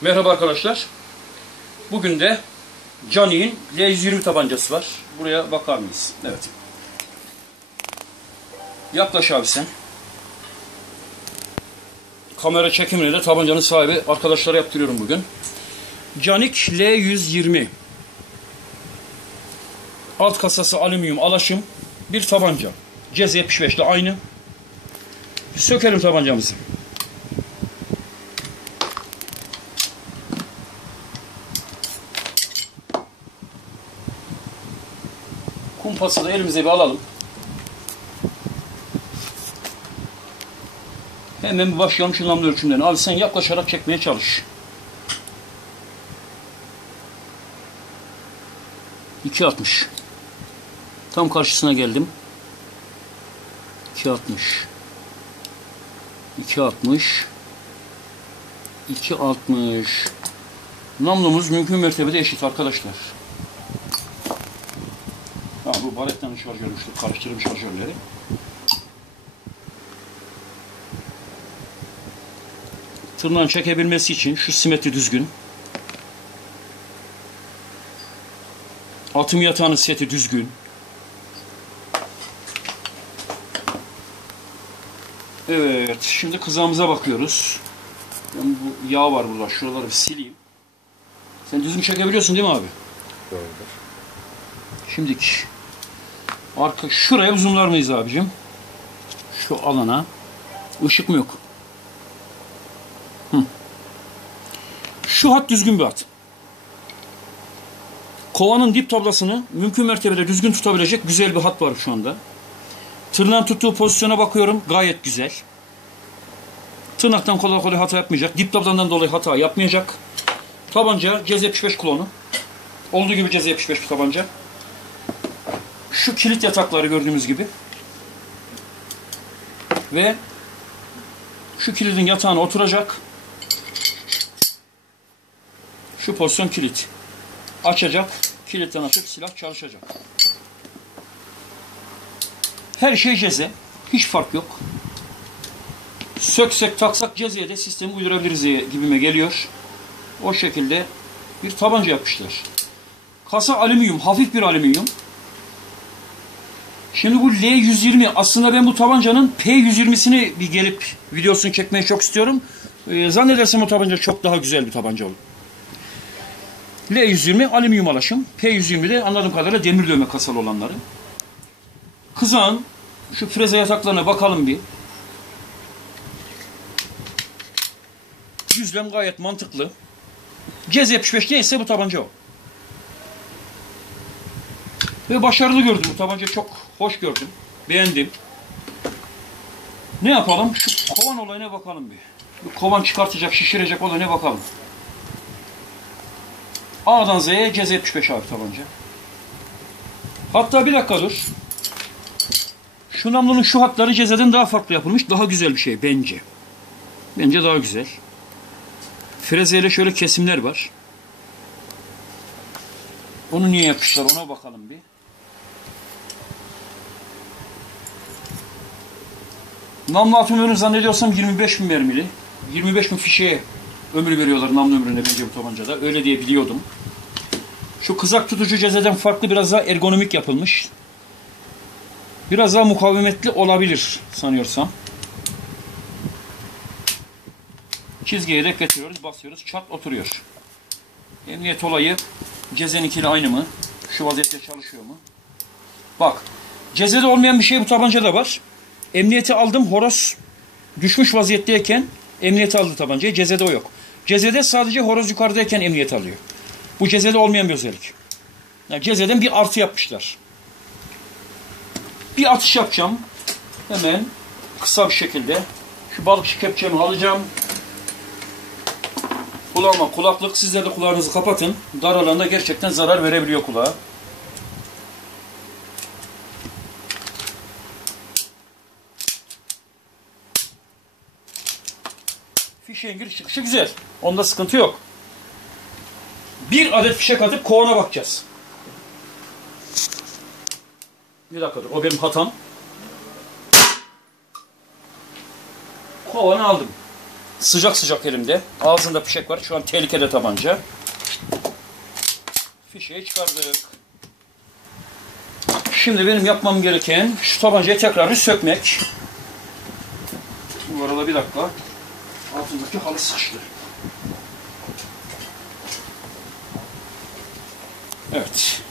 Merhaba arkadaşlar. Bugün de Cani'nin L120 tabancası var. Buraya bakar mıyız? Evet. Yaklaş abi sen. Kamera çekimini de tabancanın sahibi arkadaşlara yaptırıyorum bugün. Canik L120. Alt kasası alüminyum alaşım. Bir tabanca. Cez 75 ile aynı. Sökelim tabancamızı. Kumpası da elimize bir alalım. Hemen bir başlayalım şu namlu ölçümlerini. Abi sen yaklaşarak çekmeye çalış. 2.60 Tam karşısına geldim. 2.60 2.60 2.60 Namlumuz mümkün mertebede eşit arkadaşlar. Ha, bu baretten şarjörmüştür. Karıştırdım şarjörleri. Tırnağın çekebilmesi için şu simetri düzgün. Atım yatağının seti düzgün. Evet, şimdi kızağımıza bakıyoruz. Yani bu yağ var burada. Şuraları bir sileyim. Sen düzgün çekebiliyorsun değil mi abi? Doğrudur. Şimdiki arka şuraya zoomlar mıyız abicim? Şu alana. Işık mı yok? Hı. Şu hat düzgün bir hat. Kovanın dip tablasını mümkün mertebede düzgün tutabilecek güzel bir hat var şu anda. Tırnağın tuttuğu pozisyona bakıyorum. Gayet güzel. Tırnaktan kolay kolay hata yapmayacak. Dip tablandan dolayı hata yapmayacak. Tabanca CZ75 klonu. Olduğu gibi CZ75 bir tabanca. Şu kilit yatakları gördüğümüz gibi. Ve şu kilidin yatağına oturacak. Şu pozisyon kilit. Açacak. Kilitten açıp silah çalışacak. Her şey ceze. Hiç fark yok. Söksek taksak cezeye de sistemi uydurabiliriz diye gibime geliyor. O şekilde bir tabanca yapmışlar. Kasa alüminyum, hafif bir alüminyum. Şimdi bu L120 aslında ben bu tabancanın P120'sini bir gelip videosunu çekmeyi çok istiyorum. Ee, zannedersem o tabanca çok daha güzel bir tabanca olur. L120 alüminyum alaşım. P120 de anladığım kadarıyla demir dövme kasalı olanları. Kızağın şu freze yataklarına bakalım bir. Düzlem gayet mantıklı. Cez 75 neyse bu tabanca o. Ve başarılı gördüm. Tabanca çok hoş gördüm. Beğendim. Ne yapalım? Şu kovan olayına bakalım bir. Bu kovan çıkartacak, şişirecek olayına bakalım. A'dan Z'ye cez 75 abi tabanca. Hatta bir dakika dur. Şu namlunun şu hatları cezeden daha farklı yapılmış. Daha güzel bir şey bence. Bence daha güzel. Frezeyle şöyle kesimler var. Onu niye yapmışlar ona bakalım bir. Namlu atım ömrü zannediyorsam 25 bin mermili. 25 bin fişeye ömür veriyorlar namlu ömrüne bence bu tabancada. Öyle diye biliyordum. Şu kızak tutucu cezeden farklı biraz daha ergonomik yapılmış. Biraz daha mukavemetli olabilir sanıyorsam. Çizgiye dek getiriyoruz, basıyoruz, çat oturuyor. Emniyet olayı cezeninkiyle aynı mı? Şu vaziyette çalışıyor mu? Bak, cezede olmayan bir şey bu tabancada var. Emniyeti aldım, horoz düşmüş vaziyetteyken emniyeti aldı tabancayı. Cezede o yok. Cezede sadece horoz yukarıdayken emniyet alıyor. Bu cezede olmayan bir özellik. Yani cezeden bir artı yapmışlar. Bir atış yapacağım. Hemen kısa bir şekilde. Şu balıkçı kepçemi alacağım. Kulağıma kulaklık. Sizler de kulağınızı kapatın. Dar alanda gerçekten zarar verebiliyor kulağa. Fişeğin giriş çıkışı güzel. Onda sıkıntı yok. Bir adet fişek atıp kovana bakacağız. Bir dakika dur. O benim hatam. Kovanı aldım. Sıcak sıcak elimde. Ağzında fişek var. Şu an tehlikede tabanca. Fişeği çıkardık. Şimdi benim yapmam gereken şu tabancayı tekrar bir sökmek. Bu arada bir dakika. Altındaki halı sıçtı. Evet.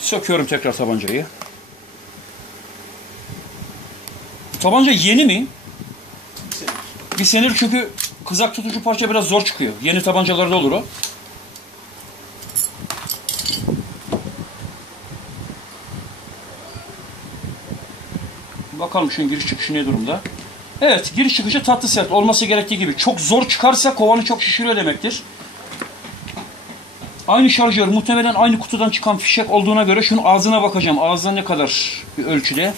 Söküyorum tekrar tabancayı. Tabanca yeni mi? Bir senedir çünkü kızak tutucu parça biraz zor çıkıyor. Yeni tabancalarda olur o. Bakalım şunun giriş çıkışı ne durumda. Evet giriş çıkışı tatlı sert olması gerektiği gibi. Çok zor çıkarsa kovanı çok şişiriyor demektir. Aynı şarjör muhtemelen aynı kutudan çıkan fişek olduğuna göre şunun ağzına bakacağım. Ağzına ne kadar bir ölçüde.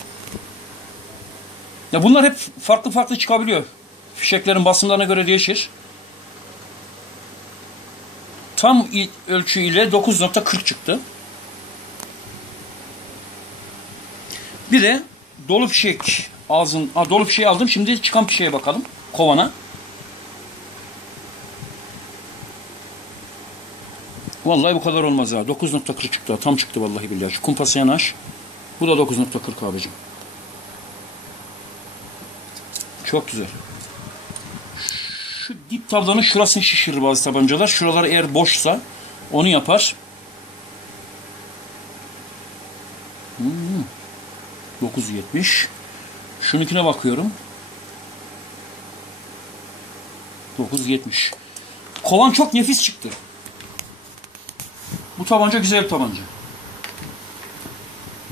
Ya bunlar hep farklı farklı çıkabiliyor. Fişeklerin basımlarına göre değişir. Tam ölçü ile 9.40 çıktı. Bir de dolu fişek ağzın, ha, dolu fişeği aldım. Şimdi çıkan fişeğe bakalım. Kovana. Vallahi bu kadar olmaz ha. 9.40 çıktı. Tam çıktı vallahi billahi. Kumpası yanaş. Bu da 9.40 abicim. Çok güzel. Şu dip tablanın şurasını şişirir bazı tabancalar. Şuralar eğer boşsa onu yapar. Hmm. 970. Şununkine bakıyorum. 970. Kovan çok nefis çıktı. Bu tabanca güzel bir tabanca.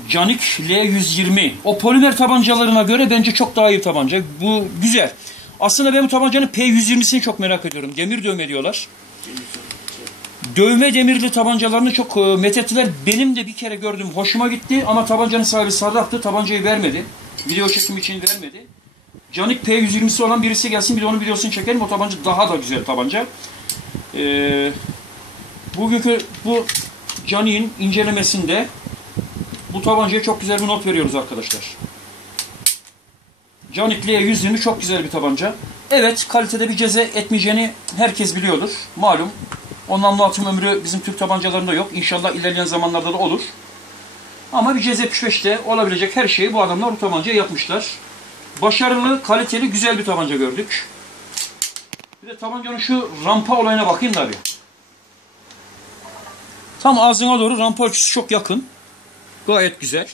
Canik L120. O polimer tabancalarına göre bence çok daha iyi bir tabanca. Bu güzel. Aslında ben bu tabancanın P120'sini çok merak ediyorum. Demir dövme diyorlar. Dövme demirli tabancalarını çok e, methettiler. Benim de bir kere gördüm. Hoşuma gitti ama tabancanın sahibi sarraftı. Tabancayı vermedi. Video çekim için vermedi. Canik P120'si olan birisi gelsin bir de onun videosunu çekelim. O tabanca daha da güzel tabanca. Ee, bugünkü bu Canik'in incelemesinde bu tabancaya çok güzel bir not veriyoruz arkadaşlar. Canik L120 çok güzel bir tabanca. Evet kalitede bir ceze etmeyeceğini herkes biliyordur. Malum. O namlu atım ömrü bizim Türk tabancalarında yok. İnşallah ilerleyen zamanlarda da olur. Ama bir ceze 75'te olabilecek her şeyi bu adamlar bu tabancaya yapmışlar. Başarılı, kaliteli, güzel bir tabanca gördük. Bir de tabancanın şu rampa olayına bakayım da bir. Tam ağzına doğru rampa ölçüsü çok yakın. Gayet güzel.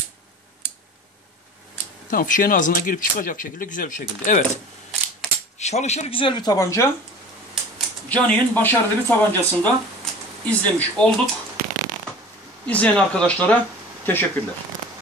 Tamam fişeğin ağzına girip çıkacak şekilde güzel bir şekilde. Evet. Çalışır güzel bir tabanca. Canik'in başarılı bir tabancasında izlemiş olduk. İzleyen arkadaşlara teşekkürler.